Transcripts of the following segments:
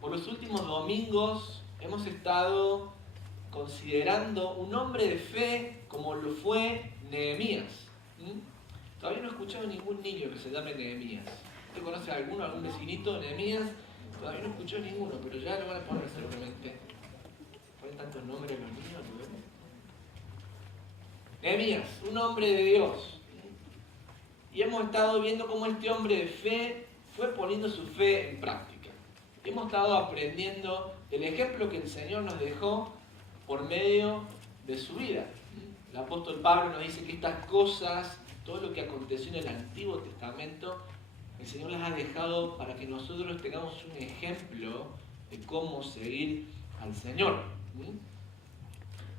Por los últimos domingos hemos estado considerando un hombre de fe como lo fue Nehemías. Todavía no he escuchado a ningún niño que se llame Nehemías. ¿Usted conoce a alguno, algún vecinito de Nehemías? Todavía no he escuchado ninguno, pero ya lo van a poner seguramente. Ponen tantos nombres los niños, ¿no? Nehemías, un hombre de Dios. Y hemos estado viendo cómo este hombre de fe fue poniendo su fe en práctica. Hemos estado aprendiendo del ejemplo que el Señor nos dejó por medio de su vida. El apóstol Pablo nos dice que estas cosas, todo lo que aconteció en el Antiguo Testamento, el Señor las ha dejado para que nosotros tengamos un ejemplo de cómo seguir al Señor.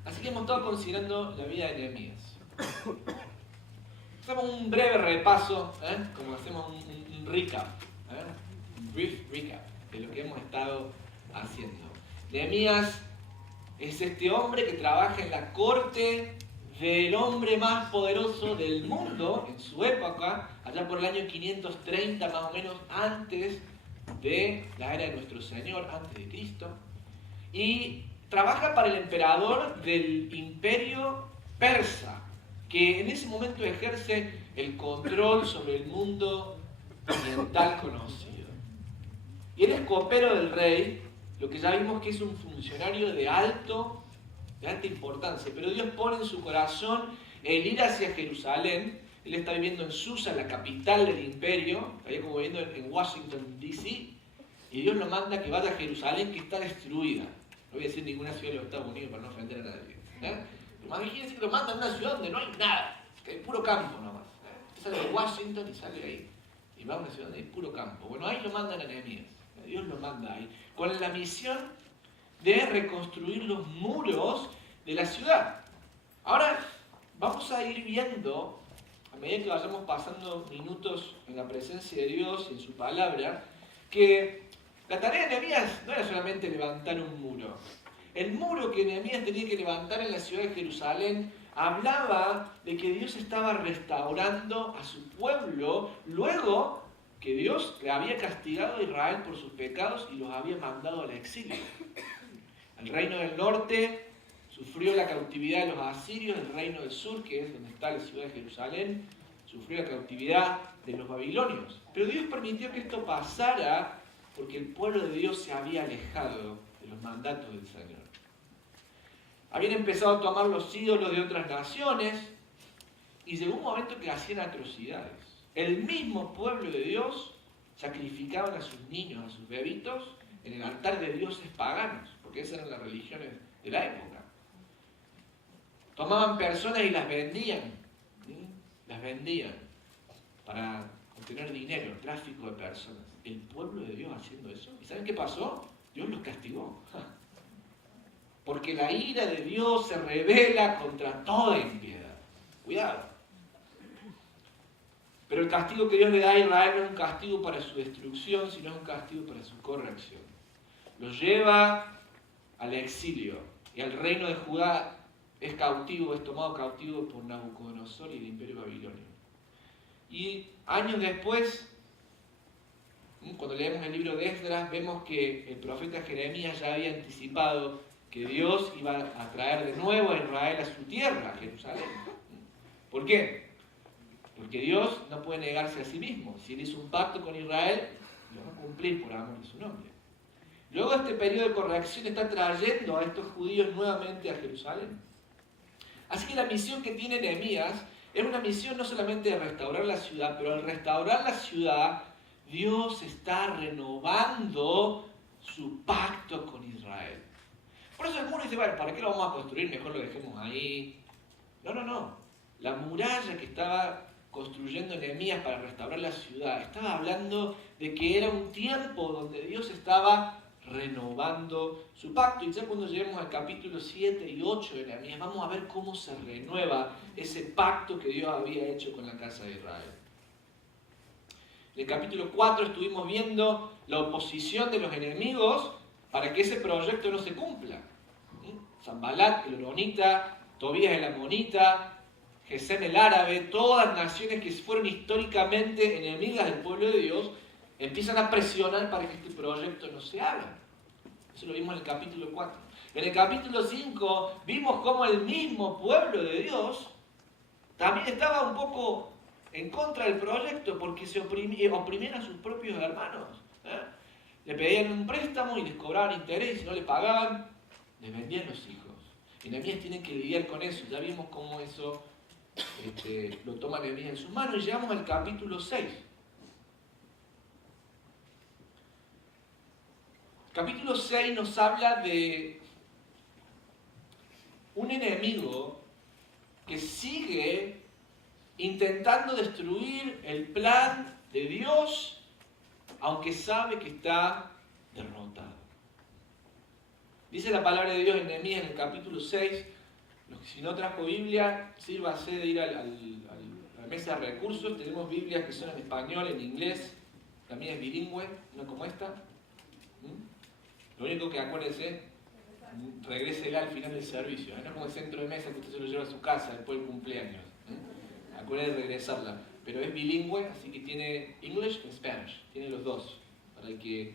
Así que hemos estado considerando la vida de Nehemías. Hacemos un breve repaso, como hacemos un recap, un brief recap de lo que hemos estado haciendo. Nehemías es este hombre que trabaja en la corte del hombre más poderoso del mundo en su época, allá por el año 530 más o menos antes de la era de nuestro Señor, antes de Cristo, y trabaja para el emperador del imperio persa, que en ese momento ejerce el control sobre el mundo oriental conocido. Y él es copero del rey, lo que ya vimos que es un funcionario de alta importancia, pero Dios pone en su corazón el ir hacia Jerusalén. Él está viviendo en Susa, la capital del imperio, está como viviendo en Washington, D.C., y Dios lo manda que vaya a Jerusalén, que está destruida. No voy a decir ninguna ciudad de los Estados Unidos para no ofender a nadie. Imagínense que lo mandan a una ciudad donde no hay nada, que hay puro campo nomás. Usted sale de Washington y sale ahí, y va a una ciudad donde hay puro campo. Bueno, ahí lo mandan a Nehemías. Dios lo manda ahí, con la misión de reconstruir los muros de la ciudad. Ahora, vamos a ir viendo, a medida que vayamos pasando minutos en la presencia de Dios y en su palabra, que la tarea de Nehemías no era solamente levantar un muro. El muro que Nehemías tenía que levantar en la ciudad de Jerusalén hablaba de que Dios estaba restaurando a su pueblo luego que Dios le había castigado a Israel por sus pecados y los había mandado al exilio. El reino del norte sufrió la cautividad de los asirios, el reino del sur, que es donde está la ciudad de Jerusalén, sufrió la cautividad de los babilonios. Pero Dios permitió que esto pasara porque el pueblo de Dios se había alejado de los mandatos del Señor. Habían empezado a tomar los ídolos de otras naciones y llegó un momento que hacían atrocidades. El mismo pueblo de Dios sacrificaban a sus niños, a sus bebitos, en el altar de dioses paganos, porque esas eran las religiones de la época. Tomaban personas y las vendían, las vendían para obtener dinero, tráfico de personas. El pueblo de Dios haciendo eso. ¿Y saben qué pasó? Dios los castigó. Porque la ira de Dios se revela contra toda impiedad. Cuidado. Pero el castigo que Dios le da a Israel no es un castigo para su destrucción, sino es un castigo para su corrección. Los lleva al exilio y al reino de Judá es tomado cautivo por Nabucodonosor y el imperio babilonio. Y años después, cuando leemos el libro de Esdras, vemos que el profeta Jeremías ya había anticipado que Dios iba a traer de nuevo a Israel a su tierra, a Jerusalén. ¿Por qué? Porque Dios no puede negarse a sí mismo. Si Él hizo un pacto con Israel, lo va a cumplir por amor de su nombre. Luego este periodo de corrección está trayendo a estos judíos nuevamente a Jerusalén. Así que la misión que tiene Nehemías es una misión no solamente de restaurar la ciudad, pero al restaurar la ciudad, Dios está renovando su pacto con Israel. Por eso algunos dicen, bueno, ¿para qué lo vamos a construir? Mejor lo dejemos ahí. No. La muralla que estaba construyendo Nehemías para restaurar la ciudad, estaba hablando de que era un tiempo donde Dios estaba renovando su pacto. Y ya cuando lleguemos al capítulo 7 y 8 de Nehemías, vamos a ver cómo se renueva ese pacto que Dios había hecho con la casa de Israel. En el capítulo 4 estuvimos viendo la oposición de los enemigos para que ese proyecto no se cumpla. Sanbalat, el horonita, Tobías el amonita, Gesem el árabe, todas naciones que fueron históricamente enemigas del pueblo de Dios, empiezan a presionar para que este proyecto no se haga. Eso lo vimos en el capítulo 4. En el capítulo 5 vimos cómo el mismo pueblo de Dios también estaba un poco en contra del proyecto porque se oprimían a sus propios hermanos. Le pedían un préstamo y les cobraban interés y si no le pagaban, les vendían los hijos. Y Nehemías tiene que lidiar con eso. Ya vimos cómo eso lo toma Nehemías en sus manos y llegamos al capítulo 6. El capítulo 6 nos habla de un enemigo que sigue intentando destruir el plan de Dios, aunque sabe que está derrotado. Dice la palabra de Dios en Nehemías en el capítulo 6, si no trajo Biblia, sírvase de ir a la mesa de recursos. Tenemos Biblias que son en español, en inglés, también es bilingüe, no como esta. Lo único que acuérdense, regrésela al final del servicio, no como el centro de mesa que usted se lo lleva a su casa después del cumpleaños. Acuérdense de regresarla, pero es bilingüe, así que tiene English y Spanish, tiene los dos, para el que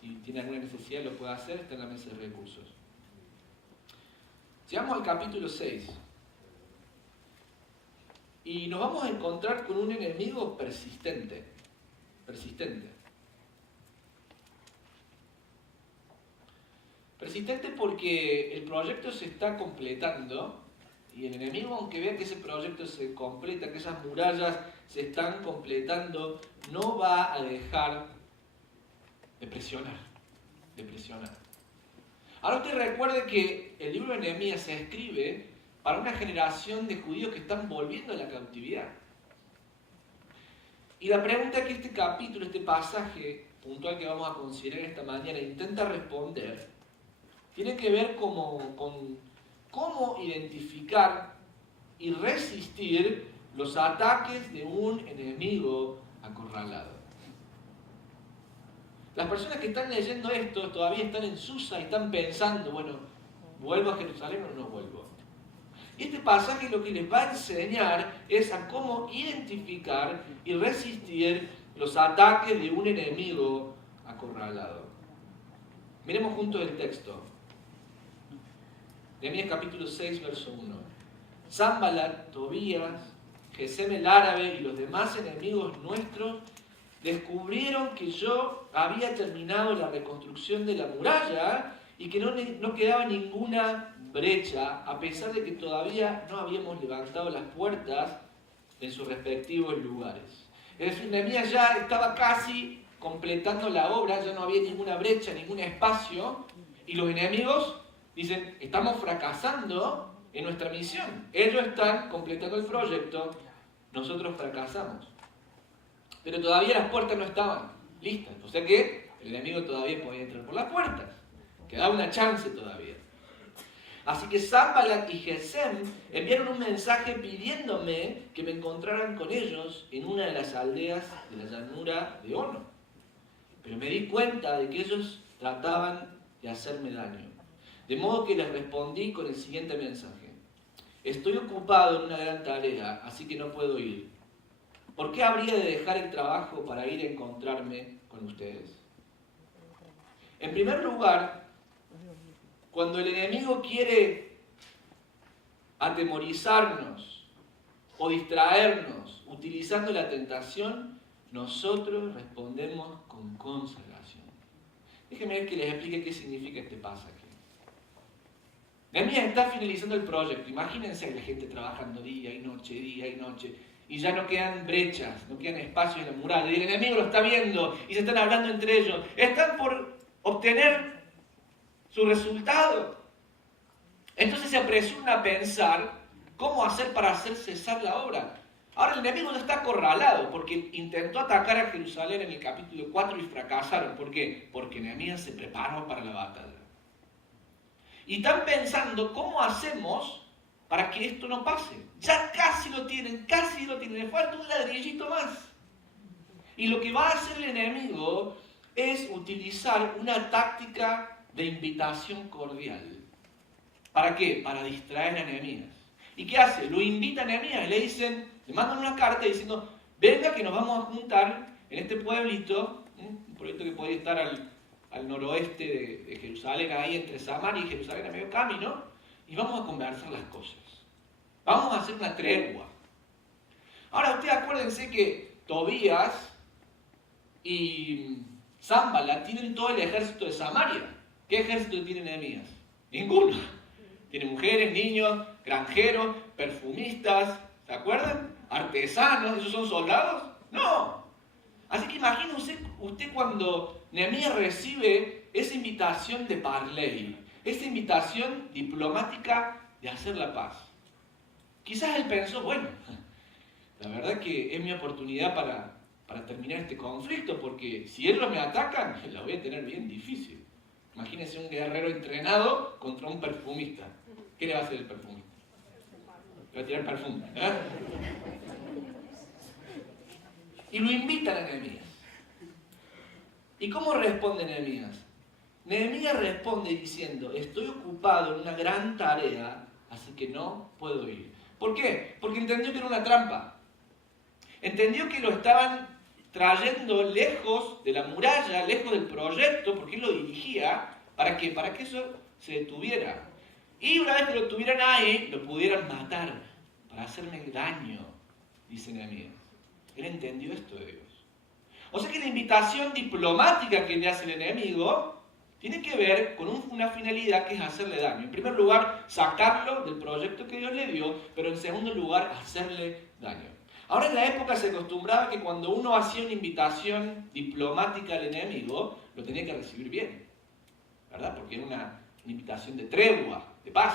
si tiene alguna necesidad lo pueda hacer, está en la mesa de recursos. Llegamos al capítulo 6 y nos vamos a encontrar con un enemigo persistente. Persistente porque el proyecto se está completando y el enemigo, aunque vea que ese proyecto se completa, que esas murallas se están completando, no va a dejar de presionar. Ahora usted recuerde que el libro de Nehemías se escribe para una generación de judíos que están volviendo a la cautividad. Y la pregunta que este capítulo, este pasaje puntual que vamos a considerar esta mañana, intenta responder, tiene que ver con cómo identificar y resistir los ataques de un enemigo acorralado. Las personas que están leyendo esto todavía están en Susa y están pensando, bueno, ¿vuelvo a Jerusalén o no vuelvo? Y este pasaje lo que les va a enseñar es a cómo identificar y resistir los ataques de un enemigo acorralado. Miremos juntos el texto. Nehemías capítulo 6, verso 1. Sanballat, Tobías, Gesem el árabe y los demás enemigos nuestros descubrieron que yo había terminado la reconstrucción de la muralla y que no quedaba ninguna brecha, a pesar de que todavía no habíamos levantado las puertas en sus respectivos lugares. Es decir, Nehemías ya estaba casi completando la obra, ya no había ninguna brecha, ningún espacio, y los enemigos dicen, estamos fracasando en nuestra misión. Ellos están completando el proyecto, nosotros fracasamos. Pero todavía las puertas no estaban listas, o sea que el enemigo todavía podía entrar por las puertas. Quedaba una chance todavía. Así que Sanballat y Gesem enviaron un mensaje pidiéndome que me encontraran con ellos en una de las aldeas de la llanura de Ono. Pero me di cuenta de que ellos trataban de hacerme daño. De modo que les respondí con el siguiente mensaje. Estoy ocupado en una gran tarea, así que no puedo ir. ¿Por qué habría de dejar el trabajo para ir a encontrarme con ustedes? En primer lugar, cuando el enemigo quiere atemorizarnos o distraernos utilizando la tentación, nosotros respondemos con consagración. Déjenme ver que les explique qué significa este pasaje. Nehemías está finalizando el proyecto. Imagínense a la gente trabajando día y noche, y ya no quedan brechas, no quedan espacios en la muralla. Y el enemigo lo está viendo y se están hablando entre ellos. Están por obtener su resultado. Entonces se apresuran a pensar cómo hacer para hacer cesar la obra. Ahora el enemigo no está acorralado porque intentó atacar a Jerusalén en el capítulo 4 y fracasaron. ¿Por qué? Porque Nehemías se preparó para la batalla. Y están pensando cómo hacemos para que esto no pase. Ya casi lo tienen, le falta un ladrillito más. Y lo que va a hacer el enemigo es utilizar una táctica de invitación cordial. ¿Para qué? Para distraer a Nehemías. ¿Y qué hace? Lo invita a Nehemías, le mandan una carta diciendo, venga que nos vamos a juntar en este pueblito, un pueblito que podía estar al noroeste de Jerusalén, ahí entre Samaria y Jerusalén, a medio camino, y vamos a conversar las cosas. Vamos a hacer una tregua. Ahora, ustedes acuérdense que Tobías y Sanballat tienen todo el ejército de Samaria. ¿Qué ejército tiene Nehemías? Ninguno. Tiene mujeres, niños, granjeros, perfumistas, ¿se acuerdan? Artesanos, ¿esos son soldados? No. Así que imagínense usted cuando Nehemías recibe esa invitación de parley, esa invitación diplomática de hacer la paz. Quizás él pensó, bueno, la verdad que es mi oportunidad para terminar este conflicto, porque si ellos me atacan, la voy a tener bien difícil. Imagínense un guerrero entrenado contra un perfumista. ¿Qué le va a hacer el perfumista? Le va a tirar perfume, ¿eh? Y lo invitan a Nehemías. ¿Y cómo responde Nehemías? Nehemías responde diciendo, estoy ocupado en una gran tarea, así que no puedo ir. ¿Por qué? Porque entendió que era una trampa. Entendió que lo estaban trayendo lejos de la muralla, lejos del proyecto, porque él lo dirigía. ¿Para qué? Para que eso se detuviera. Y una vez que lo tuvieran ahí, lo pudieran matar, para hacerme daño, dice Nehemías. Él entendió esto de Dios. O sea que la invitación diplomática que le hace el enemigo tiene que ver con una finalidad que es hacerle daño. En primer lugar, sacarlo del proyecto que Dios le dio, pero en segundo lugar, hacerle daño. Ahora en la época se acostumbraba que cuando uno hacía una invitación diplomática al enemigo, lo tenía que recibir bien, ¿verdad? Porque era una invitación de tregua, de paz.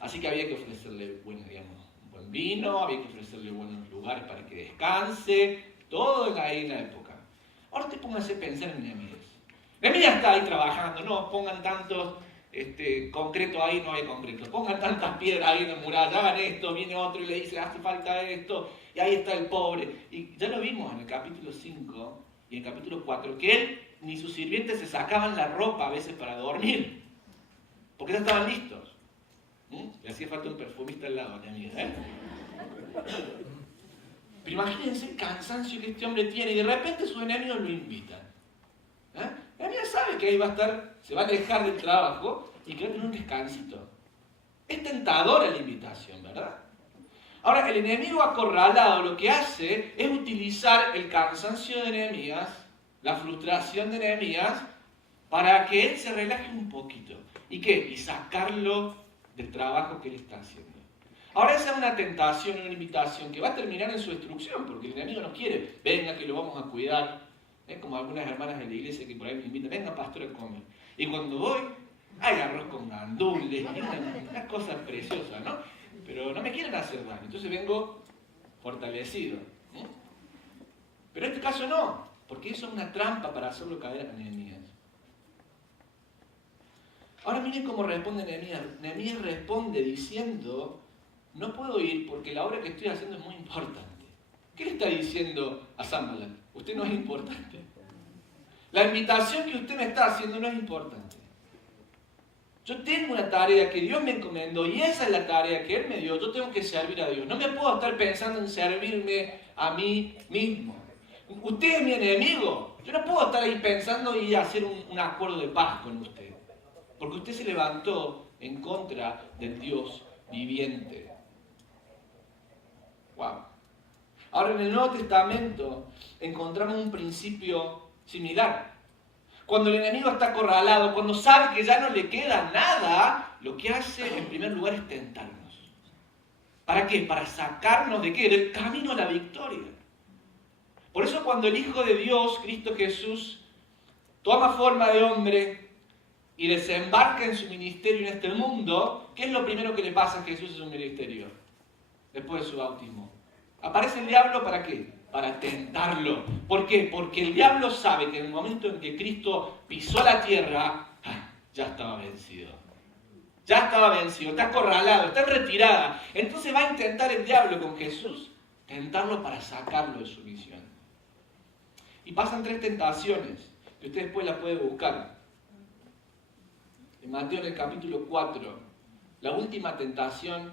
Así que había que ofrecerle, bueno, digamos, un buen vino, había que ofrecerle buenos lugares para que descanse, todo ahí en la época. Ahora te pónganse a pensar en Nehemías. Nehemías está ahí trabajando, no pongan tantos concreto ahí, no hay concreto. Pongan tantas piedras ahí en la muralla, hagan esto, viene otro y le dice, hace falta esto, y ahí está el pobre. Y ya lo vimos en el capítulo 5 y en el capítulo 4, que él ni sus sirvientes se sacaban la ropa a veces para dormir, porque ya estaban listos. Le hacía falta un perfumista al lado, Nehemías, ¿eh? Pero imagínense el cansancio que este hombre tiene y de repente sus enemigos lo invitan. Nehemías sabe que ahí va a estar, se va a alejar del trabajo y que va a tener un descansito. Es tentadora la invitación, ¿verdad? Ahora, el enemigo acorralado lo que hace es utilizar el cansancio de Nehemías, la frustración de Nehemías, para que él se relaje un poquito. ¿Y qué? Y sacarlo del trabajo que él está haciendo. Ahora esa es una tentación, una invitación que va a terminar en su destrucción, porque el enemigo no quiere, venga que lo vamos a cuidar. Es como algunas hermanas de la iglesia que por ahí me invitan, venga pastor a comer. Y cuando voy, hay arroz con gandules, unas cosas preciosas, ¿no? Pero no me quieren hacer daño, entonces vengo fortalecido. Pero en este caso no, porque eso es una trampa para hacerlo caer a Nehemías. Ahora miren cómo responde Nehemías. Nehemías responde diciendo, no puedo ir porque la obra que estoy haciendo es muy importante. ¿Qué le está diciendo a Sanballat? Usted no es importante. La invitación que usted me está haciendo no es importante. Yo tengo una tarea que Dios me encomendó y esa es la tarea que Él me dio. Yo tengo que servir a Dios. No me puedo estar pensando en servirme a mí mismo. Usted es mi enemigo. Yo no puedo estar ahí pensando y hacer un acuerdo de paz con usted. Porque usted se levantó en contra del Dios viviente. Wow. Ahora en el Nuevo Testamento encontramos un principio similar. Cuando el enemigo está acorralado, cuando sabe que ya no le queda nada, lo que hace en primer lugar es tentarnos. ¿Para qué? Para sacarnos de qué? Del camino a la victoria. Por eso cuando el Hijo de Dios, Cristo Jesús, toma forma de hombre y desembarca en su ministerio en este mundo, ¿qué es lo primero que le pasa a Jesús en su ministerio? Después de su bautismo. ¿Aparece el diablo para qué? Para tentarlo. ¿Por qué? Porque el diablo sabe que en el momento en que Cristo pisó la tierra, ya estaba vencido. Ya estaba vencido, está acorralado, está en retirada. Entonces va a intentar el diablo con Jesús, tentarlo para sacarlo de su misión. Y pasan 3 tentaciones, que usted después las puede buscar. En Mateo en el capítulo 4, la última tentación,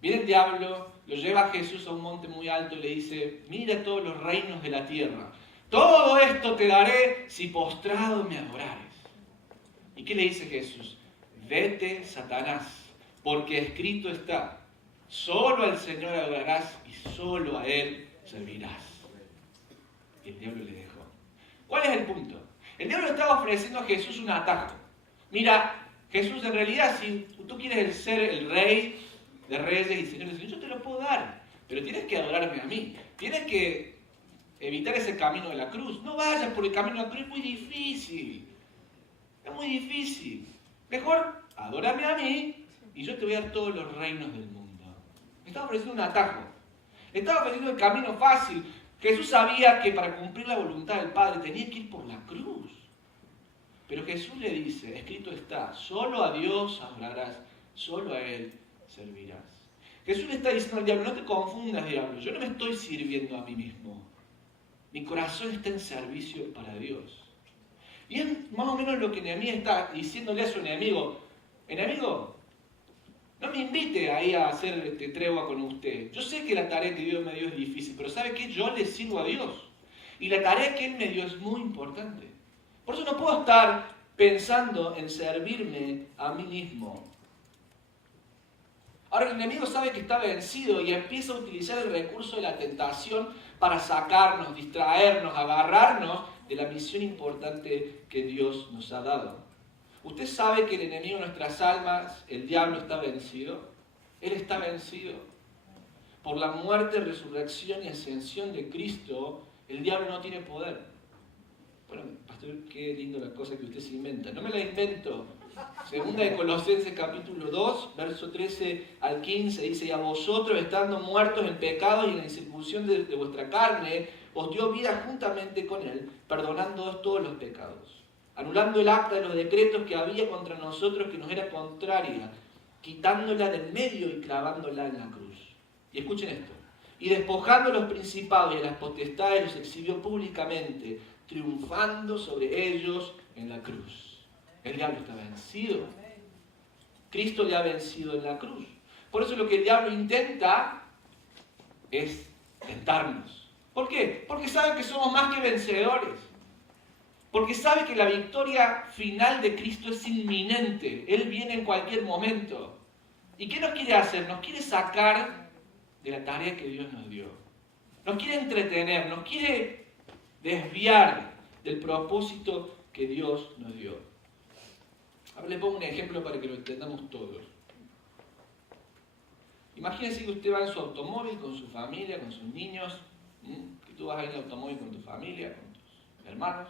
viene el diablo, lo lleva a Jesús a un monte muy alto y le dice, mira todos los reinos de la tierra. Todo esto te daré si postrado me adorares. ¿Y qué le dice Jesús? Vete, Satanás, porque escrito está, solo al Señor adorarás y solo a Él servirás. Y el diablo le dejó. ¿Cuál es el punto? El diablo estaba ofreciendo a Jesús un atajo. Mira, Jesús, en realidad, si tú quieres ser el rey de reyes y señores de señores, yo te lo puedo dar, pero tienes que adorarme a mí. Tienes que evitar ese camino de la cruz. No vayas por el camino de la cruz, es muy difícil. Es muy difícil. Mejor, adórame a mí y yo te voy a dar todos los reinos del mundo. Me estaba ofreciendo un atajo. Me estaba ofreciendo el camino fácil. Jesús sabía que para cumplir la voluntad del Padre tenía que ir por la cruz. Pero Jesús le dice, escrito está, solo a Dios adorarás, solo a Él servirás. Jesús le está diciendo al diablo, no te confundas, diablo, yo no me estoy sirviendo a mí mismo. Mi corazón está en servicio para Dios. Y es más o menos lo que Nehemías está diciéndole a su enemigo. Enemigo, no me invite ahí a hacer tregua con usted. Yo sé que la tarea que Dios me dio es difícil, pero ¿sabe qué? Yo le sirvo a Dios. Y la tarea que Él me dio es muy importante. Por eso no puedo estar pensando en servirme a mí mismo. Ahora el enemigo sabe que está vencido y empieza a utilizar el recurso de la tentación para sacarnos, distraernos, agarrarnos de la misión importante que Dios nos ha dado. ¿Usted sabe que el enemigo de nuestras almas, el diablo, está vencido? Él está vencido. Por la muerte, resurrección y ascensión de Cristo, el diablo no tiene poder. Bueno, pastor, qué lindo la cosa que usted se inventa. No me la invento. Segunda de Colosenses capítulo 2, verso 13 al 15, dice, y a vosotros, estando muertos en pecados y en la incircuncisión de vuestra carne, os dio vida juntamente con Él, perdonándoos todos los pecados, anulando el acta de los decretos que había contra nosotros que nos era contraria, quitándola del medio y clavándola en la cruz. Y escuchen esto. Y despojando a los principados y a las potestades, los exhibió públicamente, triunfando sobre ellos en la cruz. El diablo está vencido. Cristo le ha vencido en la cruz. Por eso lo que el diablo intenta es tentarnos. ¿Por qué? Porque sabe que somos más que vencedores. Porque sabe que la victoria final de Cristo es inminente. Él viene en cualquier momento. ¿Y qué nos quiere hacer? Nos quiere sacar de la tarea que Dios nos dio. Nos quiere entretener, nos quiere desviar del propósito que Dios nos dio. Ahora le pongo un ejemplo para que lo entendamos todos. Imagínense que usted va en su automóvil con su familia, con sus niños, que tú vas ahí en el automóvil con tu familia, con tus hermanos,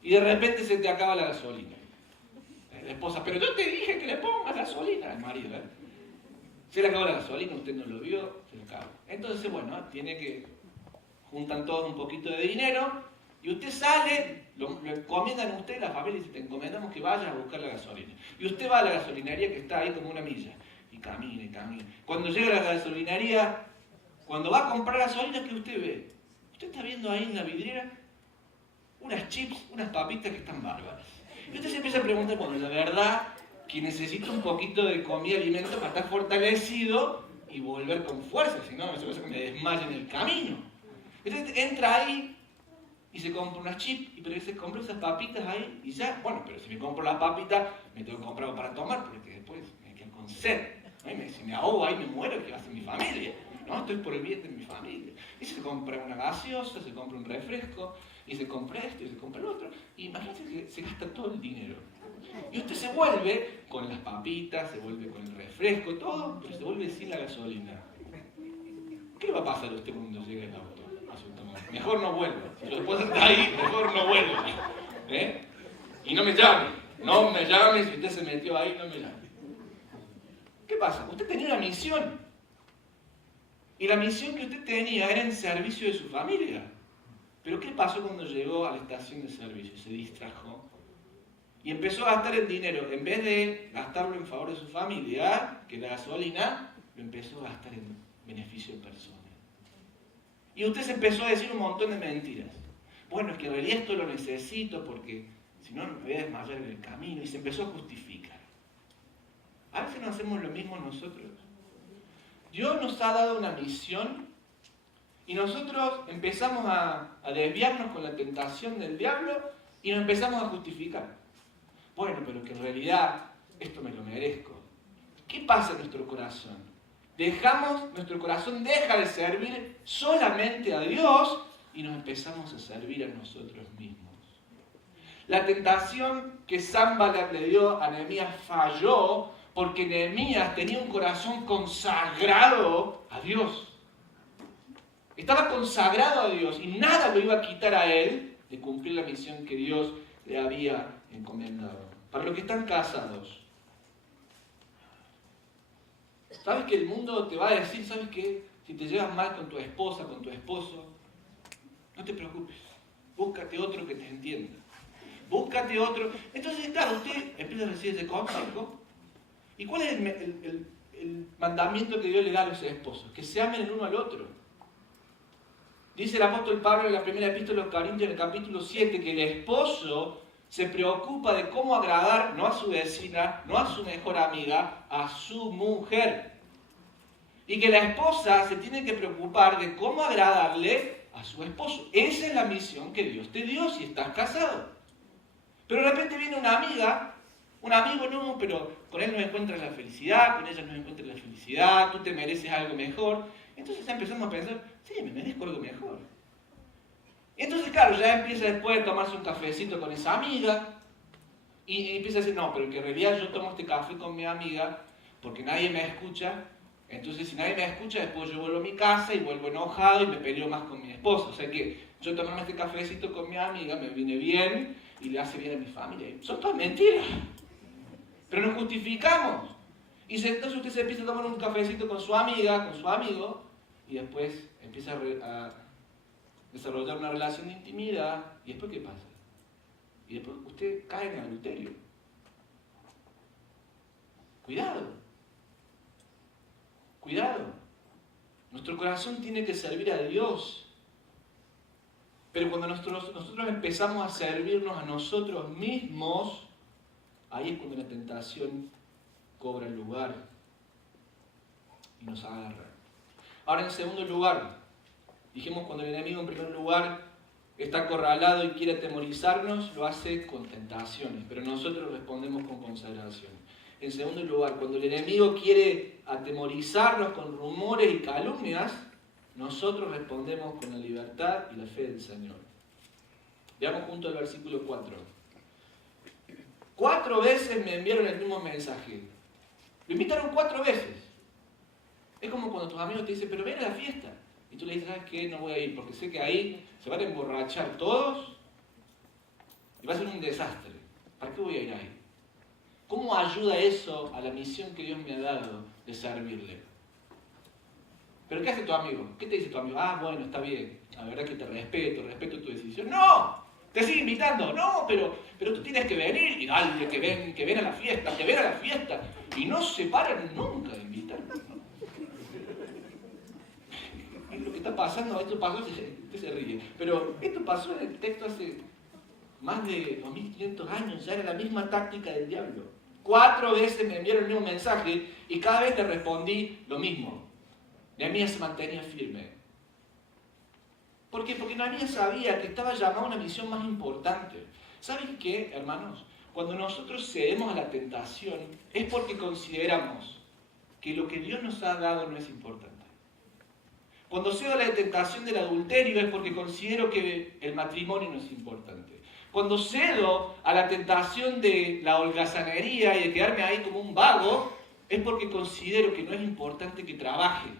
y de repente se te acaba la gasolina. La esposa, pero yo te dije que le pongas gasolina. El marido, se le acabó la gasolina, usted no lo vio, se le acabó. Entonces, bueno, juntan todos un poquito de dinero, y usted sale, lo encomiendan a usted, la familia dice, te encomendamos que vayas a buscar la gasolina. Y usted va a la gasolinería que está ahí como una milla, y camina, y camina. Cuando llega a la gasolinería, cuando va a comprar gasolina, ¿qué usted ve? Usted está viendo ahí en la vidriera unas chips, unas papitas que están bárbaras. Y usted se empieza a preguntar, bueno, la verdad que necesito un poquito de comida y alimento para estar fortalecido y volver con fuerza, si no, eso me desmaya en el camino. Entonces entra ahí y se compra unas chips, pero se compra esas papitas ahí y ya, bueno, pero si me compro las papitas, me tengo que comprar algo para tomar, porque después me quedo con sed. Si me ahogo ahí me muero, ¿qué va a hacer mi familia? No, estoy por el bien de mi familia. Y se compra una gaseosa, se compra un refresco, y se compra esto, y se compra el otro, y imagínate que se gasta todo el dinero. Y usted se vuelve con las papitas, se vuelve con el refresco, todo, pero se vuelve sin la gasolina. ¿Qué le va a pasar a usted cuando llegue el auto a su automóvil? Mejor no vuelva. Si lo después está ahí, mejor no vuelva. Y no me llame, si usted se metió ahí, no me llame. ¿Qué pasa? Usted tenía una misión. Y la misión que usted tenía era en servicio de su familia. Pero ¿qué pasó cuando llegó a la estación de servicio? Se distrajo y empezó a gastar el dinero. En vez de gastarlo en favor de su familia, que la gasolina, lo empezó a gastar en beneficio personal. Y usted se empezó a decir un montón de mentiras. Bueno, es que en realidad esto lo necesito porque si no me voy a desmayar en el camino. Y se empezó a justificar. A veces no hacemos lo mismo nosotros. Dios nos ha dado una misión y nosotros empezamos a desviarnos con la tentación del diablo y nos empezamos a justificar. bueno, pero que en realidad esto me lo merezco. ¿Qué pasa en nuestro corazón? Nuestro corazón deja de servir solamente a Dios y nos empezamos a servir a nosotros mismos. La tentación que Sanballat le dio a Nehemías falló porque Nehemías tenía un corazón consagrado a Dios. Estaba consagrado a Dios y nada lo iba a quitar a él de cumplir la misión que Dios le había encomendado. Para los que están casados, ¿sabes que el mundo te va a decir, sabes qué? Si te llevas mal con tu esposa, con tu esposo, no te preocupes, búscate otro que te entienda. Búscate otro. Entonces, claro, usted empieza a recibir ese consejo. ¿Y cuál es el mandamiento que Dios le da a los esposos? Que se amen el uno al otro. Dice el apóstol Pablo en la primera epístola a los Corintios, en el capítulo 7, que el esposo se preocupa de cómo agradar, no a su vecina, no a su mejor amiga, a su mujer. Y que la esposa se tiene que preocupar de cómo agradarle a su esposo. Esa es la misión que Dios te dio si estás casado. Pero de repente viene una amiga, un amigo, no, pero con él no encuentras la felicidad, con ella no encuentras la felicidad, tú te mereces algo mejor. Entonces empezamos a pensar, sí, me merezco algo mejor. Y entonces, claro, ya empieza después a tomarse un cafecito con esa amiga y empieza a decir, no, pero que en realidad yo tomo este café con mi amiga porque nadie me escucha. Entonces, si nadie me escucha, después yo vuelvo a mi casa y vuelvo enojado y me peleo más con mi esposo. O sea que yo tomarme este cafecito con mi amiga me viene bien y le hace bien a mi familia. Son todas mentiras. Pero nos justificamos. Y entonces usted se empieza a tomar un cafecito con su amiga, con su amigo, y después empieza a desarrollar una relación de intimidad. ¿Y después qué pasa? Y después usted cae en el adulterio. Cuidado. Cuidado. Nuestro corazón tiene que servir a Dios. Pero cuando nosotros empezamos a servirnos a nosotros mismos, ahí es cuando la tentación cobra el lugar y nos agarra. Ahora, en segundo lugar, dijimos cuando el enemigo en primer lugar está acorralado y quiere atemorizarnos, lo hace con tentaciones, pero nosotros respondemos con consagración. En segundo lugar, cuando el enemigo quiere atemorizarnos con rumores y calumnias, nosotros respondemos con la libertad y la fe del Señor. Veamos juntos el versículo 4. 4 veces me enviaron el mismo mensaje. Lo invitaron 4 veces. Es como cuando tus amigos te dicen, pero ven a la fiesta. Y tú le dices, ¿sabes qué? No voy a ir porque sé que ahí se van a emborrachar todos y va a ser un desastre. ¿Para qué voy a ir ahí? ¿Cómo ayuda eso a la misión que Dios me ha dado de servirle? ¿Pero qué hace tu amigo? ¿Qué te dice tu amigo? Ah, bueno, está bien. La verdad es que te respeto tu decisión. ¡No! Te sigue invitando. No, pero tú tienes que venir. Y dale, que ven a la fiesta. Y no se paran nunca de invitar. Es lo que está pasando. Esto pasó, usted se ríe. Pero esto pasó en el texto hace más de 2500 años. Ya era la misma táctica del diablo. 4 veces me enviaron el mismo mensaje y cada vez le respondí lo mismo. Nehemías se mantenía firme. ¿Por qué? Porque Nehemías sabía que estaba llamado a una misión más importante. ¿Saben qué, hermanos? Cuando nosotros cedemos a la tentación es porque consideramos que lo que Dios nos ha dado no es importante. Cuando cedo a la tentación del adulterio es porque considero que el matrimonio no es importante. Cuando cedo a la tentación de la holgazanería y de quedarme ahí como un vago, es porque considero que no es importante que trabaje.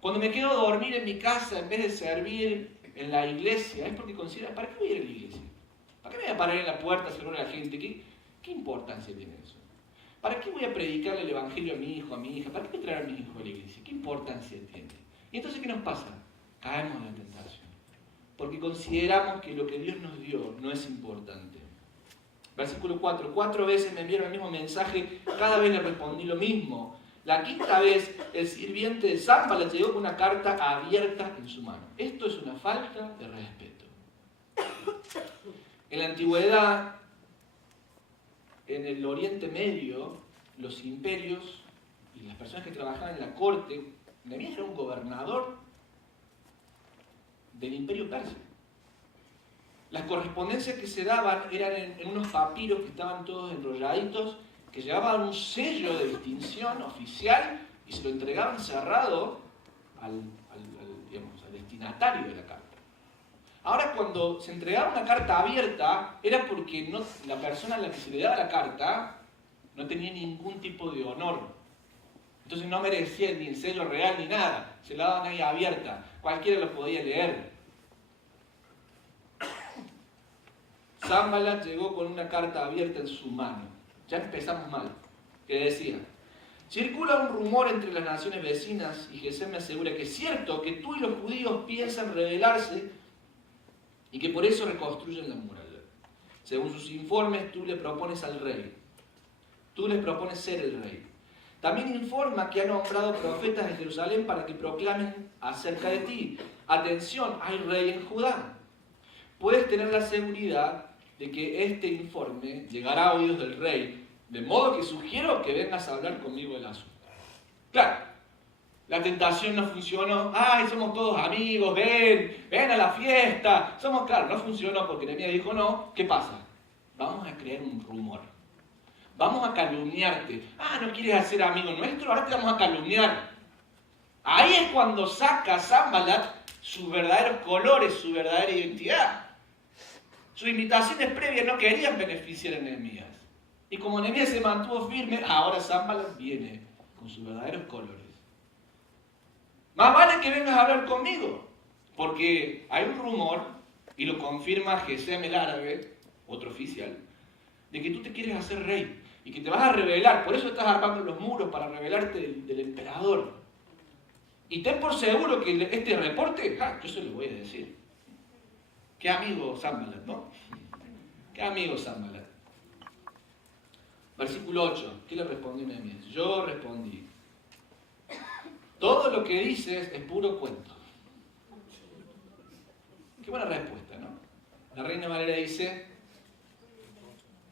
Cuando me quedo a dormir en mi casa en vez de servir en la iglesia, es porque considero, ¿para qué voy a ir a la iglesia? ¿Para qué me voy a parar en la puerta a saludar a la gente? ¿Qué importancia tiene eso? ¿Para qué voy a predicarle el evangelio a mi hijo, a mi hija? ¿Para qué voy a traer a mi hijo a la iglesia? ¿Qué importancia tiene? Y entonces, ¿qué nos pasa? Caemos en la tentación. Porque consideramos que lo que Dios nos dio no es importante. Versículo 4. 4 veces me enviaron el mismo mensaje, cada vez le respondí lo mismo. La 5ª vez, el sirviente de Sanballat llegó con una carta abierta en su mano. Esto es una falta de respeto. En la antigüedad, en el Oriente Medio, los imperios y las personas que trabajaban en la corte, Nehemías era un gobernador del imperio persa. Las correspondencias que se daban eran en unos papiros que estaban todos enrolladitos, que llevaban un sello de distinción oficial y se lo entregaban cerrado al destinatario de la carta. Ahora, cuando se entregaba una carta abierta, era porque la persona a la que se le daba la carta no tenía ningún tipo de honor. Entonces no merecía ni el sello real ni nada. Se la daban ahí abierta. Cualquiera lo podía leer. Sanballat llegó con una carta abierta en su mano. Ya empezamos mal. Que decía: circula un rumor entre las naciones vecinas y Gesem me asegura que es cierto que tú y los judíos piensan rebelarse y que por eso reconstruyen la muralla. Según sus informes, tú le propones al rey. Tú les propones ser el rey. También informa que ha nombrado profetas de Jerusalén para que proclamen acerca de ti: atención, hay rey en Judá. Puedes tener la seguridad de que este informe llegará a oídos del rey, de modo que sugiero que vengas a hablar conmigo del asunto. Claro, la tentación no funcionó. ¡Ay, somos todos amigos! ¡Ven a la fiesta! Claro, no funcionó porque Nehemías dijo no. ¿Qué pasa? Vamos a crear un rumor. Vamos a calumniarte. Ah, ¿no quieres hacer amigo nuestro? Ahora te vamos a calumniar. Ahí es cuando saca Sanballat sus verdaderos colores, su verdadera identidad. Sus invitaciones previas no querían beneficiar a Nehemías. Y como Nehemías se mantuvo firme, ahora Sanballat viene con sus verdaderos colores. Más vale que vengas a hablar conmigo, porque hay un rumor, y lo confirma Gesem el árabe, otro oficial, de que tú te quieres hacer rey y que te vas a rebelar. Por eso estás armando los muros, para rebelarte del emperador. Y ten por seguro que este reporte, yo se lo voy a decir. Qué amigo Sanballat, ¿no? Qué amigo Sanballat. Versículo 8. ¿Qué le respondió Nehemías? Yo respondí: todo lo que dices es puro cuento. Qué buena respuesta, ¿no? La Reina Valera dice: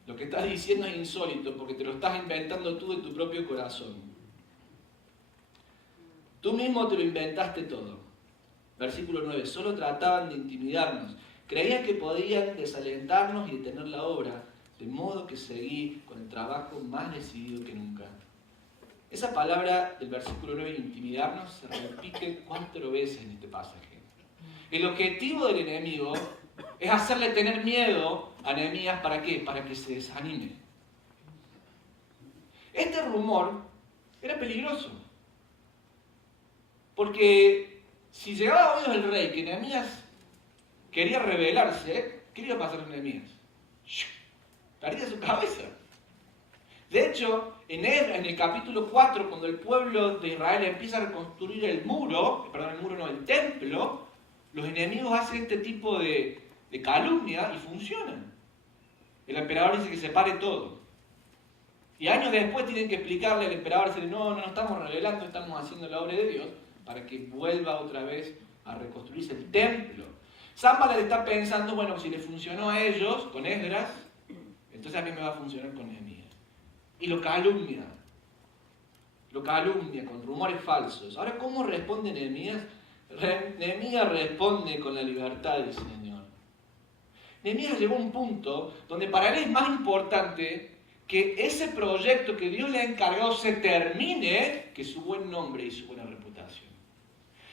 lo que estás diciendo es insólito porque te lo estás inventando tú de tu propio corazón. Tú mismo te lo inventaste todo. Versículo 9. Solo trataban de intimidarnos. Creían que podían desalentarnos y detener la obra, de modo que seguí con el trabajo más decidido que nunca. Esa palabra del versículo 9, intimidarnos, se repite 4 veces en este pasaje. El objetivo del enemigo es hacerle tener miedo a Nehemías. ¿Para qué? Para que se desanime. Este rumor era peligroso. Porque si llegaba a oídos del rey que Nehemías quería rebelarse, ¿qué le iba a pasar a Nehemías? Perdía su cabeza. De hecho, en el capítulo 4, cuando el pueblo de Israel empieza a reconstruir el templo, los enemigos hacen este tipo de calumnia y funcionan. El emperador dice que se pare todo. Y años después tienen que explicarle al emperador, decirle: no estamos rebelando, estamos haciendo la obra de Dios, para que vuelva otra vez a reconstruirse el templo. Sanballat está pensando: bueno, si le funcionó a ellos con Esdras, entonces a mí me va a funcionar con Nehemías. Y lo calumnia con rumores falsos. Ahora, ¿cómo responde Nehemías? Nehemías responde con la libertad del Señor. Nehemías llegó a un punto donde para él es más importante que ese proyecto que Dios le ha encargado se termine que su buen nombre y su buena reputación.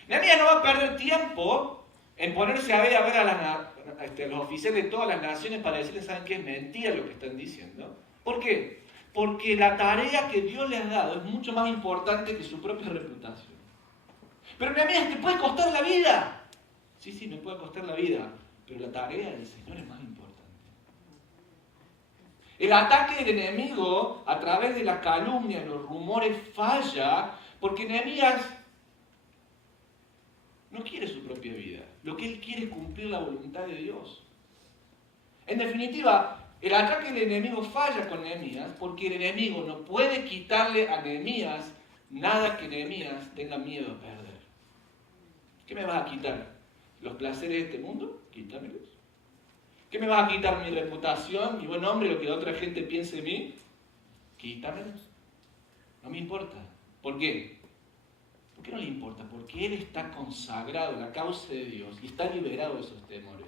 Nehemías no va a perder tiempo en ponerse a ver a los oficiales de todas las naciones para decirles: ¿saben qué? Es mentira lo que están diciendo. ¿Por qué? Porque la tarea que Dios le ha dado es mucho más importante que su propia reputación. Pero Nehemías, ¿te puede costar la vida? Sí, me puede costar la vida, pero la tarea del Señor es más importante. El ataque del enemigo a través de la calumnia, los rumores, falla porque Nehemías no quiere su propia vida. Lo que él quiere es cumplir la voluntad de Dios. En definitiva, el ataque del enemigo falla con Nehemías porque el enemigo no puede quitarle a Nehemías nada que Nehemías tenga miedo a perder. ¿Qué me vas a quitar? ¿Los placeres de este mundo? Quítamelos. ¿Qué me vas a quitar? ¿Mi reputación, mi buen nombre, lo que la otra gente piense de mí? Quítamelos. No me importa. ¿Por qué? ¿Por qué no le importa? Porque él está consagrado a la causa de Dios y está liberado de esos temores.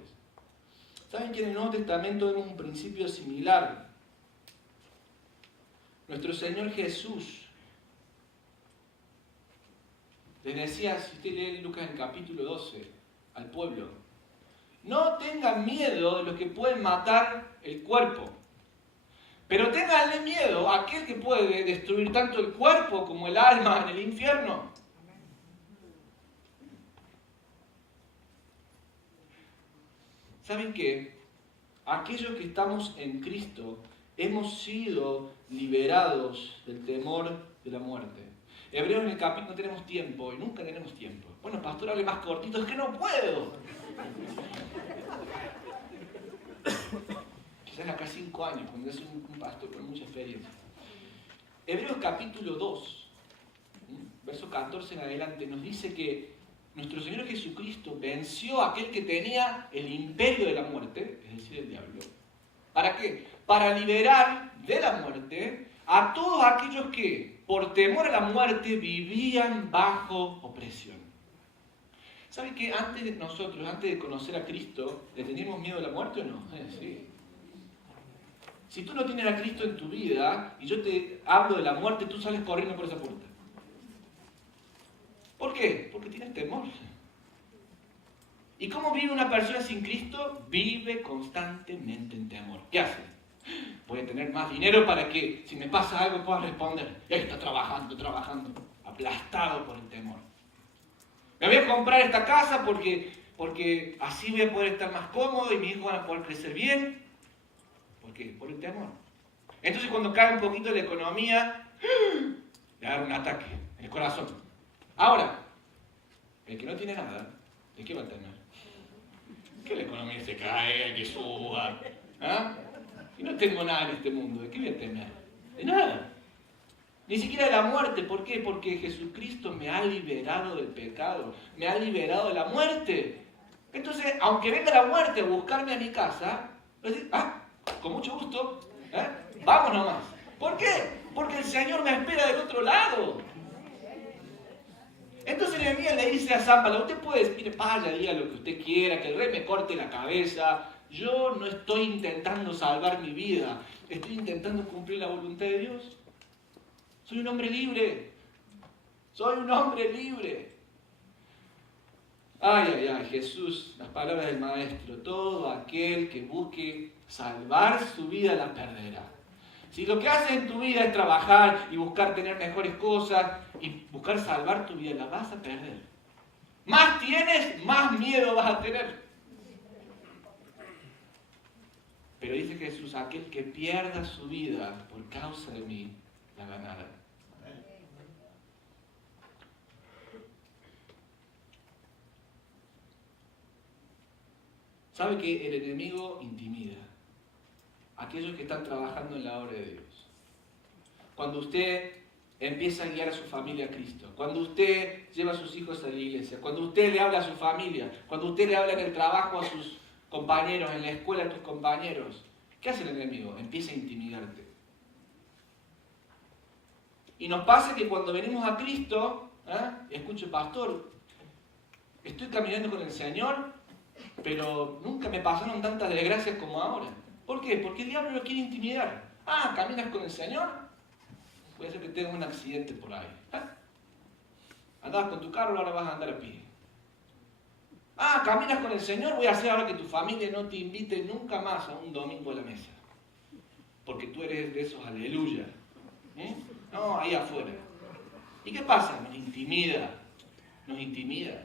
¿Saben que en el Nuevo Testamento vemos un principio similar? Nuestro Señor Jesús les decía, si usted lee Lucas en el capítulo 12, al pueblo, no tengan miedo de los que pueden matar el cuerpo, pero ténganle miedo a aquel que puede destruir tanto el cuerpo como el alma en el infierno. ¿Saben qué? Aquellos que estamos en Cristo hemos sido liberados del temor de la muerte. Hebreos en el capítulo, no tenemos tiempo y nunca tenemos tiempo. Bueno, pastor, hable más cortito, es que no puedo. Quizás acá 5 años, cuando es un pastor con mucha experiencia. Hebreos capítulo 2, verso 14 en adelante, nos dice que nuestro Señor Jesucristo venció a aquel que tenía el imperio de la muerte, es decir, el diablo. ¿Para qué? Para liberar de la muerte a todos aquellos que, por temor a la muerte, vivían bajo opresión. ¿Saben que antes de conocer a Cristo, ¿le teníamos miedo a la muerte o no? Sí. Si tú no tienes a Cristo en tu vida y yo te hablo de la muerte, tú sales corriendo por esa puerta. ¿Por qué? Porque tienes temor. ¿Y cómo vive una persona sin Cristo? Vive constantemente en temor. ¿Qué hace? Voy a tener más dinero para que si me pasa algo pueda responder. Y ahí está trabajando, aplastado por el temor. Me voy a comprar esta casa porque así voy a poder estar más cómodo y mis hijos van a poder crecer bien. ¿Por qué? Por el temor. Entonces cuando cae un poquito la economía, le da un ataque en el corazón. Ahora, el que no tiene nada, ¿de qué va a tener? Que la economía se cae, que suba. ¿Ah? Y no tengo nada en este mundo, ¿de qué voy a tener? De nada. Ni siquiera de la muerte. ¿Por qué? Porque Jesucristo me ha liberado del pecado, me ha liberado de la muerte. Entonces, aunque venga la muerte a buscarme a mi casa, voy a decir, con mucho gusto, vamos nomás. ¿Por qué? Porque el Señor me espera del otro lado. Entonces Nehemías le dice a Sanballat, usted puede decir, mire, vaya, diga lo que usted quiera, que el rey me corte la cabeza. Yo no estoy intentando salvar mi vida, estoy intentando cumplir la voluntad de Dios. Soy un hombre libre. Soy un hombre libre. Ay, Jesús, las palabras del Maestro, todo aquel que busque salvar su vida la perderá. Si lo que haces en tu vida es trabajar y buscar tener mejores cosas y buscar salvar tu vida, la vas a perder. Más tienes, más miedo vas a tener. Pero dice Jesús, aquel que pierda su vida por causa de mí, la ganará. ¿Sabe que el enemigo intimida a aquellos que están trabajando en la obra de Dios? Cuando usted empieza a guiar a su familia a Cristo, cuando usted lleva a sus hijos a la iglesia, cuando usted le habla a su familia, cuando usted le habla en el trabajo a sus compañeros, en la escuela a tus compañeros, ¿qué hace el enemigo? Empieza a intimidarte. Y nos pasa que cuando venimos a Cristo, escucho, pastor, estoy caminando con el Señor, pero nunca me pasaron tantas desgracias como ahora. ¿Por qué? Porque el diablo lo quiere intimidar. ¿Caminas con el Señor? Puede ser que tengas un accidente por ahí. Andabas con tu carro, ahora vas a andar a pie. Caminas con el Señor, voy a hacer ahora que tu familia no te invite nunca más a un domingo a la mesa. Porque tú eres de esos aleluya. No, ahí afuera. ¿Y qué pasa? Nos intimida. Nos intimida.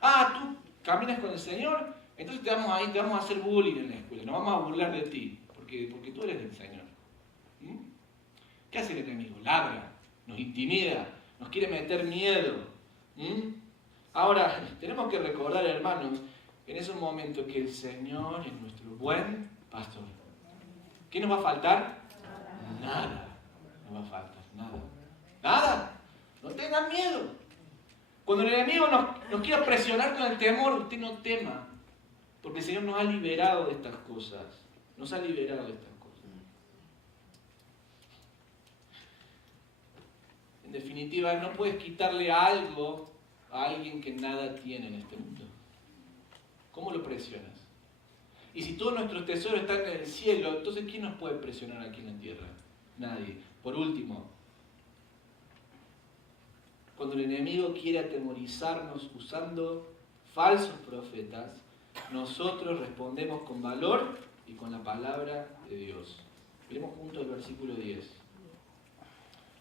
Tú caminas con el Señor, entonces te vamos a hacer bullying en la escuela. Nos vamos a burlar de ti. Porque tú eres del Señor. ¿Qué hace el enemigo? Ladra, nos intimida, nos quiere meter miedo. Ahora, tenemos que recordar, hermanos, en esos momentos que el Señor es nuestro buen pastor. ¿Qué nos va a faltar? Nada. No va a faltar nada. Nada. No tengan miedo. Cuando el enemigo nos quiera presionar con el temor, usted no tema. Porque el Señor nos ha liberado de estas cosas. Nos ha liberado de estas cosas. En definitiva, no puedes quitarle algo a alguien que nada tiene en este mundo. ¿Cómo lo presionas? Y si todos nuestros tesoros están en el cielo, entonces ¿quién nos puede presionar aquí en la tierra? Nadie. Por último, cuando el enemigo quiere atemorizarnos usando falsos profetas, nosotros respondemos con valor y con la palabra de Dios. Miremos juntos el versículo 10.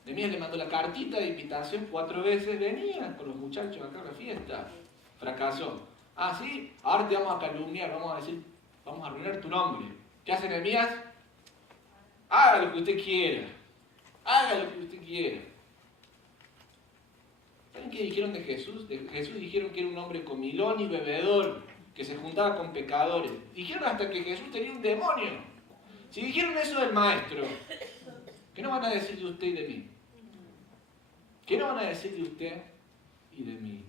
Nehemías le mandó la cartita de invitación 4 veces, venía con los muchachos acá a la fiesta. Fracasó. Ah, sí, ahora te vamos a calumniar, vamos a decir, vamos a arruinar tu nombre. ¿Qué hace Nehemías? Haga lo que usted quiera. Haga lo que usted quiera. ¿Saben qué dijeron de Jesús? De Jesús dijeron que era un hombre comilón y bebedor, que se juntaba con pecadores. Dijeron hasta que Jesús tenía un demonio. Si dijeron eso del maestro, ¿qué no van a decir de usted y de mí? ¿Qué no van a decir de usted y de mí?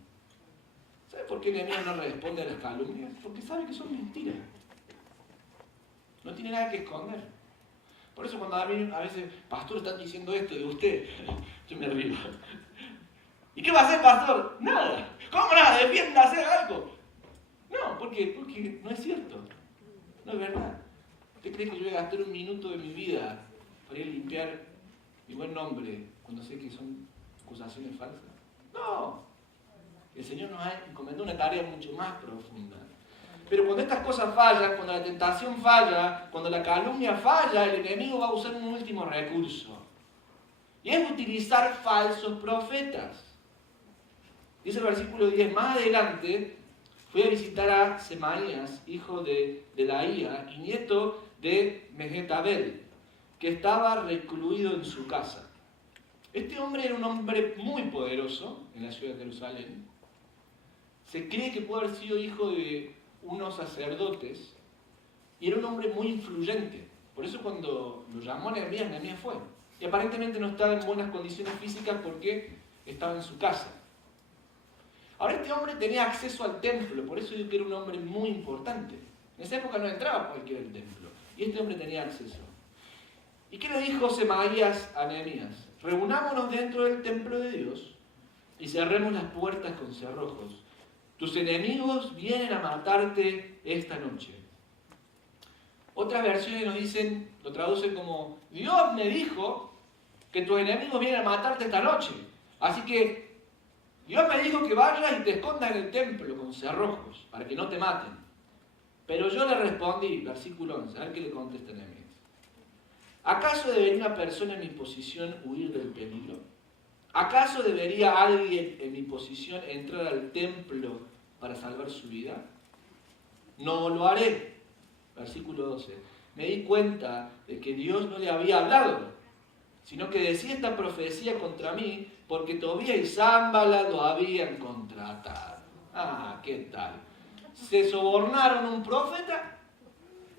¿Sabe por qué Nehemías no responde a las calumnias? Porque sabe que son mentiras. No tiene nada que esconder. Por eso cuando a mí a veces, pastor, están diciendo esto de usted, yo me río. ¿Y qué va a hacer, pastor? Nada. ¿Cómo nada? Defiéndase algo. No, ¿por qué? Porque no es cierto. No es verdad. ¿Usted cree que yo voy a gastar un minuto de mi vida para ir a limpiar mi buen nombre cuando sé que son acusaciones falsas? No. El Señor nos ha encomendado una tarea mucho más profunda. Pero cuando estas cosas fallan, cuando la tentación falla, cuando la calumnia falla, el enemigo va a usar un último recurso. Y es utilizar falsos profetas. Dice el versículo 10, más adelante fui a visitar a Semaías, hijo de Delaía y nieto de Mehetabel, que estaba recluido en su casa. Este hombre era un hombre muy poderoso en la ciudad de Jerusalén. Se cree que puede haber sido hijo de unos sacerdotes y era un hombre muy influyente. Por eso cuando lo llamó a Nehemías, Nehemías fue. Y aparentemente no estaba en buenas condiciones físicas porque estaba en su casa. Ahora este hombre tenía acceso al templo, por eso digo que era un hombre muy importante. En esa época no entraba cualquiera al templo, y este hombre tenía acceso. ¿Y qué le dijo Semaías a Nehemías? Reunámonos dentro del templo de Dios y cerremos las puertas con cerrojos. Tus enemigos vienen a matarte esta noche. Otras versiones nos dicen, lo traducen como, Dios me dijo que tus enemigos vienen a matarte esta noche. Así que Dios me dijo que vayas y te escondas en el templo con cerrojos, para que no te maten. Pero yo le respondí, versículo 11, a ver qué le contesta Nehemías. ¿Acaso debería una persona en mi posición huir del peligro? ¿Acaso debería alguien en mi posición entrar al templo para salvar su vida? No lo haré. Versículo 12. Me di cuenta de que Dios no le había hablado, sino que decía esta profecía contra mí porque Tobías y Sanballat lo habían contratado. Ah, ¿qué tal? Se sobornaron a un profeta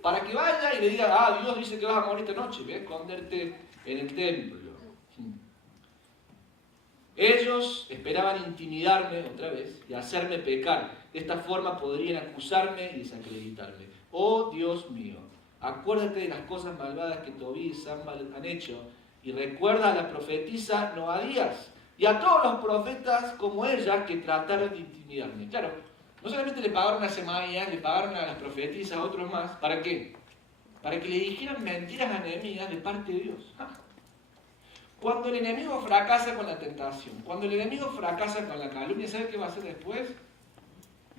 para que vaya y le diga, ah, Dios dice que vas a morir esta noche, ve a esconderte en el templo. Ellos esperaban intimidarme otra vez y hacerme pecar. De esta forma podrían acusarme y desacreditarme. Oh Dios mío, acuérdate de las cosas malvadas que Tobías y Sanballat han hecho y recuerda a la profetisa Noadías y a todos los profetas como ella que trataron de intimidarme. Claro, no solamente le pagaron a Semaías, le pagaron a las profetisas, a otros más. ¿Para qué? Para que le dijeran mentiras a Nehemías de parte de Dios. Cuando el enemigo fracasa con la tentación, cuando el enemigo fracasa con la calumnia, ¿sabe qué va a hacer después?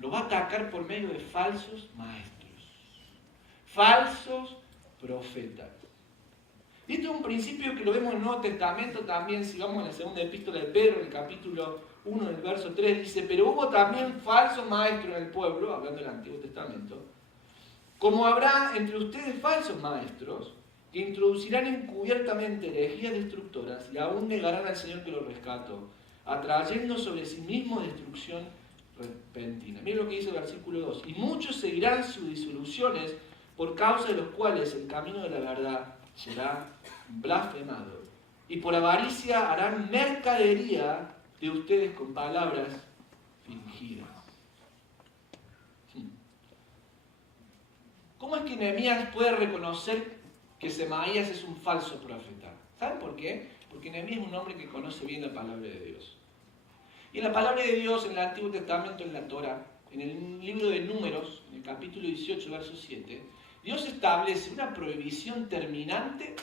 Lo va a atacar por medio de falsos maestros, falsos profetas. Y esto es un principio que lo vemos en el Nuevo Testamento también, si vamos en la segunda epístola de Pedro, en el capítulo 1, del verso 3, dice, pero hubo también falsos maestros en el pueblo, hablando del Antiguo Testamento, como habrá entre ustedes falsos maestros, que introducirán encubiertamente herejías destructoras y aún negarán al Señor que los rescató, atrayendo sobre sí mismos destrucción repentina. Miren lo que dice el versículo 2. Y muchos seguirán sus disoluciones, por causa de los cuales el camino de la verdad será blasfemado. Y por avaricia harán mercadería de ustedes con palabras fingidas. ¿Cómo es que Nehemías puede reconocer que Semaías es un falso profeta? ¿Saben por qué? Porque Nehemías es un hombre que conoce bien la palabra de Dios. Y en la palabra de Dios, en el Antiguo Testamento, en la Torá, en el libro de Números, en el el capítulo 18, verso 7, Dios establece una prohibición terminante,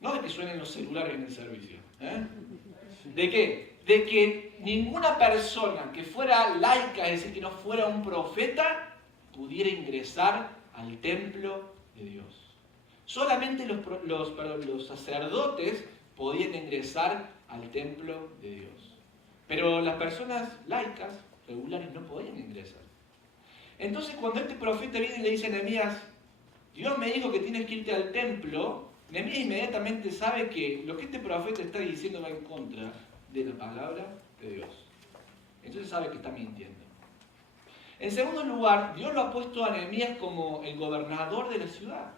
no de que suenen los celulares en el servicio, ¿de qué? De que ninguna persona que fuera laica, es decir, que no fuera un profeta, pudiera ingresar al templo de Dios. Solamente los sacerdotes podían ingresar al templo de Dios. Pero las personas laicas, regulares, no podían ingresar. Entonces cuando este profeta viene y le dice a Nehemías, Dios me dijo que tienes que irte al templo, Nehemías inmediatamente sabe que lo que este profeta está diciendo va en contra de la palabra de Dios. Entonces sabe que está mintiendo. En segundo lugar, Dios lo ha puesto a Nehemías como el gobernador de la ciudad.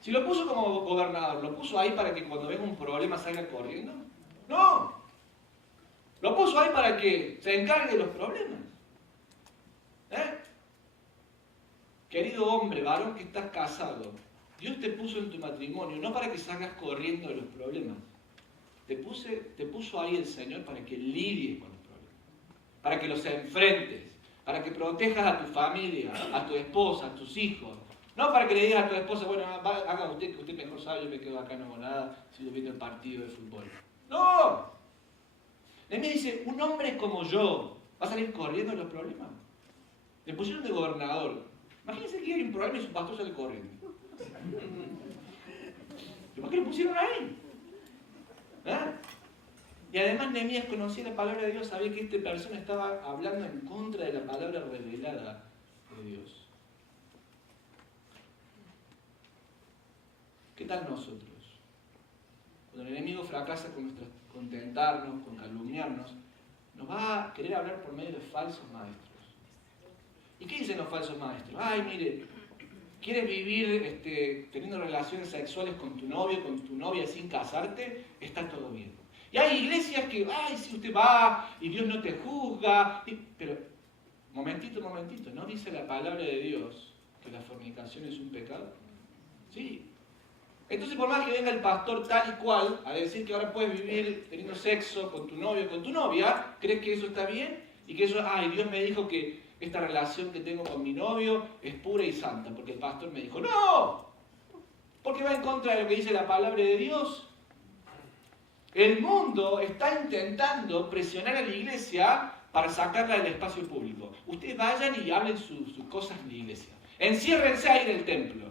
Si lo puso como gobernador, ¿lo puso ahí para que cuando venga un problema salga corriendo? No. Lo puso ahí para que se encargue de los problemas. Querido hombre, varón que estás casado, Dios te puso en tu matrimonio no para que salgas corriendo de los problemas. Te puso ahí el Señor para que lidies con los problemas, para que los enfrentes, para que protejas a tu familia, a tu esposa, a tus hijos. No para que le digas a tu esposa, bueno, haga usted, que usted mejor sabe, yo me quedo acá, no hago nada, sigo viendo el partido de fútbol. ¡No! Nehemías dice, un hombre como yo, ¿va a salir corriendo de los problemas? Le pusieron de gobernador. Imagínense que hay un problema y su pastor sale corriendo. ¿Por qué lo pusieron ahí? Y además Nehemías conocía la palabra de Dios, sabía que esta persona estaba hablando en contra de la palabra revelada de Dios. ¿Qué tal nosotros? Cuando el enemigo fracasa con tentarnos, con calumniarnos, nos va a querer hablar por medio de falsos maestros. ¿Y qué dicen los falsos maestros? Ay, mire, ¿quieres vivir teniendo relaciones sexuales con tu novio, con tu novia sin casarte? Está todo bien. Y hay iglesias que, ay, si usted va y Dios no te juzga. Pero, momentito, ¿no dice la palabra de Dios que la fornicación es un pecado? Sí. Entonces, por más que venga el pastor tal y cual a decir que ahora puedes vivir teniendo sexo con tu novio o con tu novia, ¿crees que eso está bien? Y que eso, ay, Dios me dijo que esta relación que tengo con mi novio es pura y santa, porque el pastor me dijo, ¡no! Porque va en contra de lo que dice la palabra de Dios. El mundo está intentando presionar a la iglesia para sacarla del espacio público. Ustedes vayan y hablen sus cosas en la iglesia. Enciérrense ahí en el templo.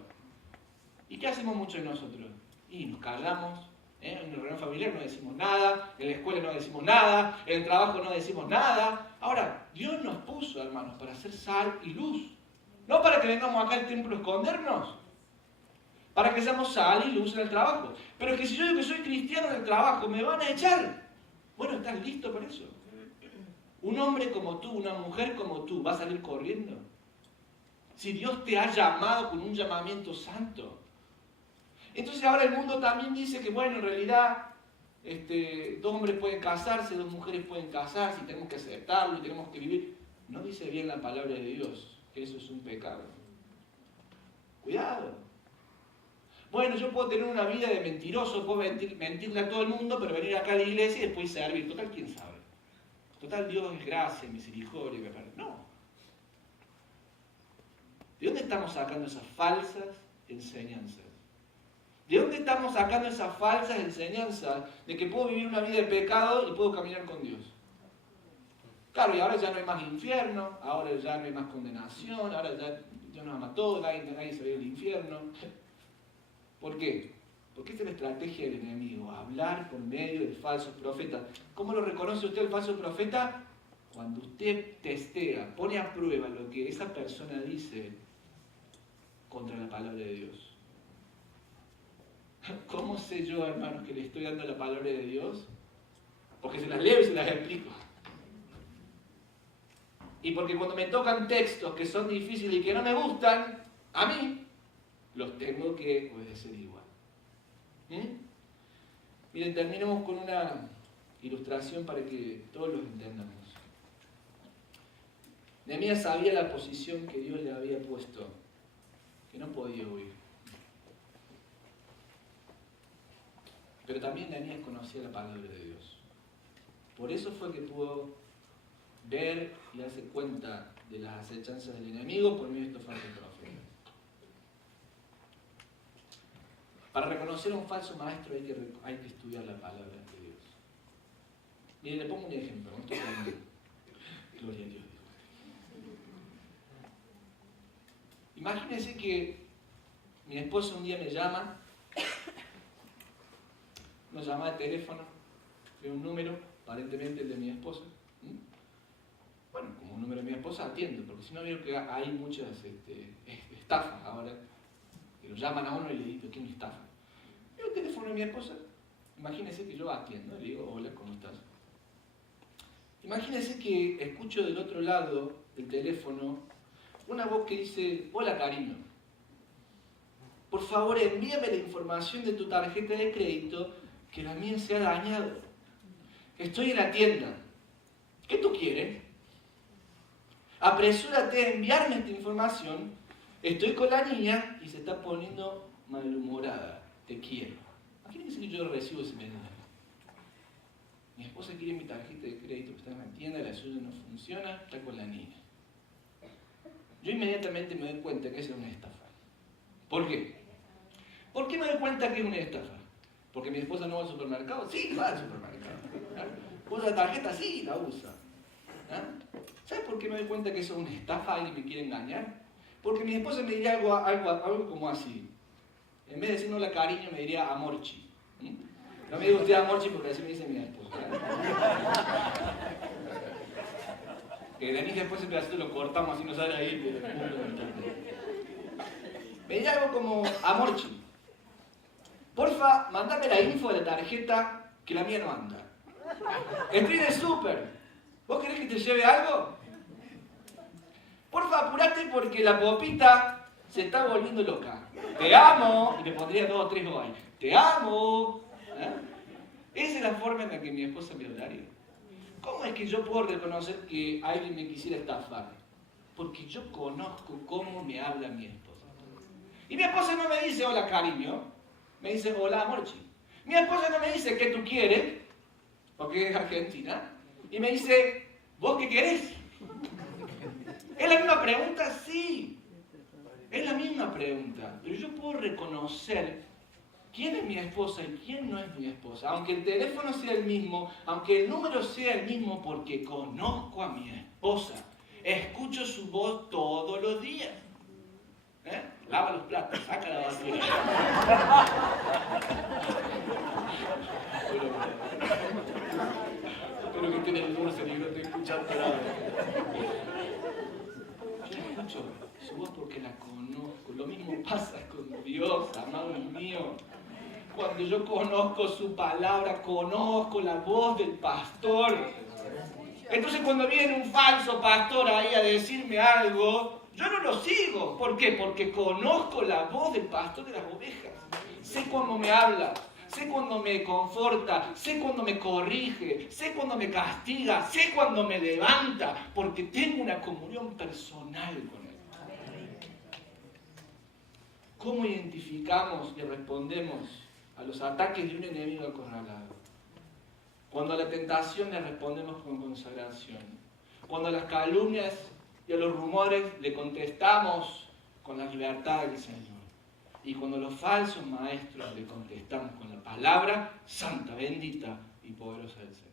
¿Y qué hacemos muchos de nosotros? Y nos callamos. En una reunión familiar no decimos nada, en la escuela no decimos nada, en el trabajo no decimos nada. Ahora, Dios nos puso, hermanos, para hacer sal y luz. No para que vengamos acá al templo a escondernos. Para que seamos sal y luz en el trabajo. Pero es que si yo digo que soy cristiano en el trabajo, me van a echar. Bueno, ¿estás listo para eso? Un hombre como tú, una mujer como tú, ¿va a salir corriendo? Si Dios te ha llamado con un llamamiento santo. Entonces ahora el mundo también dice que, bueno, en realidad, dos hombres pueden casarse, dos mujeres pueden casarse, y tenemos que aceptarlo, y tenemos que vivir. No dice bien la palabra de Dios que eso es un pecado. Cuidado. Bueno, yo puedo tener una vida de mentiroso, puedo mentirle a todo el mundo, pero venir acá a la iglesia y después servir. Total, ¿quién sabe? Total, Dios es gracia, misericordia, no. ¿De dónde estamos sacando esas falsas enseñanzas? ¿De dónde estamos sacando esas falsas enseñanzas de que puedo vivir una vida de pecado y puedo caminar con Dios? Claro, y ahora ya no hay más infierno, ahora ya no hay más condenación, ahora ya Dios nos ama a todos, nadie se va a ir al infierno. ¿Por qué? Porque esta es la estrategia del enemigo, hablar por medio de falsos profetas. ¿Cómo lo reconoce usted el falso profeta? Cuando usted testea, pone a prueba lo que esa persona dice contra la palabra de Dios. ¿Cómo sé yo, hermanos, que le estoy dando la palabra de Dios? Porque se las leo y se las explico. Y porque cuando me tocan textos que son difíciles y que no me gustan, a mí, los tengo que obedecer igual. Miren, terminemos con una ilustración para que todos lo entendamos. Nehemías sabía la posición que Dios le había puesto, que no podía huir. Pero también Nehemías conocía la palabra de Dios. Por eso fue que pudo ver y darse cuenta de las acechanzas del enemigo por medio de estos falsos profetas. Para reconocer a un falso maestro hay que estudiar la palabra de Dios. Miren, le pongo un ejemplo. Gloria a Dios. Imagínense que mi esposa un día me llama, una llamada de teléfono de un número, aparentemente el de mi esposa. Bueno, como un número de mi esposa atiendo, porque si no veo que hay muchas estafas ahora, que lo llaman a uno y le digo, ¿quién me estafa? Yo el teléfono de mi esposa, imagínense que yo atiendo, le digo, hola, ¿cómo estás? Imagínense que escucho del otro lado del teléfono una voz que dice, hola cariño, por favor envíame la información de tu tarjeta de crédito, que la mía se ha dañado. Estoy en la tienda. ¿Qué tú quieres? Apresúrate a enviarme esta información. Estoy con la niña y se está poniendo malhumorada. Te quiero. Imagínense que yo recibo ese mensaje. Mi esposa quiere mi tarjeta de crédito que está en la tienda, la suya no funciona, está con la niña. Yo inmediatamente me doy cuenta que esa es una estafa. ¿Por qué? ¿Por qué me doy cuenta que es una estafa? ¿Porque mi esposa no va al supermercado? Sí, va al supermercado. ¿Usa la tarjeta? Sí, la usa. ¿Sabes por qué me doy cuenta que eso es una estafa y me quiere engañar? Porque mi esposa me diría algo como así. En vez de decir hola cariño, me diría amorchi. No me diga usted amorchi porque así me dice mi esposa. Que de mí después el pedacito lo cortamos así no sale ahí. Me diría algo como amorchi. Porfa, mandame la info de la tarjeta que la mía no anda. Estoy de súper. ¿Vos querés que te lleve algo? Porfa, apurate porque la popita se está volviendo loca. Te amo. Y me pondría 2 o 3 ahí. Te amo. Esa es la forma en la que mi esposa me hablaría. ¿Cómo es que yo puedo reconocer que alguien me quisiera estafar? Porque yo conozco cómo me habla mi esposa. Y mi esposa no me dice hola cariño, me dice hola amorchi. Mi esposa no me dice ¿qué tú quieres? Porque es argentina. Y me dice ¿vos qué querés? ¿Es la misma pregunta? Sí. Es la misma pregunta. Pero yo puedo reconocer quién es mi esposa y quién no es mi esposa. Aunque el teléfono sea el mismo, aunque el número sea el mismo, porque conozco a mi esposa. Escucho su voz todos los días. Lava los platos, saca la basura. Espero que esté en el dulce y no esté escuchando nada. Yo escucho su voz porque la conozco. Lo mismo pasa con Dios, amado mío. Cuando yo conozco su palabra, conozco la voz del pastor. Entonces cuando viene un falso pastor ahí a decirme algo, yo no lo sigo. ¿Por qué? Porque conozco la voz del pastor de las ovejas. Sé cuando me habla, sé cuando me conforta, sé cuando me corrige, sé cuando me castiga, sé cuando me levanta, porque tengo una comunión personal con él. ¿Cómo identificamos y respondemos a los ataques de un enemigo acorralado? Cuando a la tentación le respondemos con consagración. Cuando a las calumnias y a los rumores le contestamos con la libertad del Señor. Y cuando a los falsos maestros le contestamos con la palabra santa, bendita y poderosa del Señor.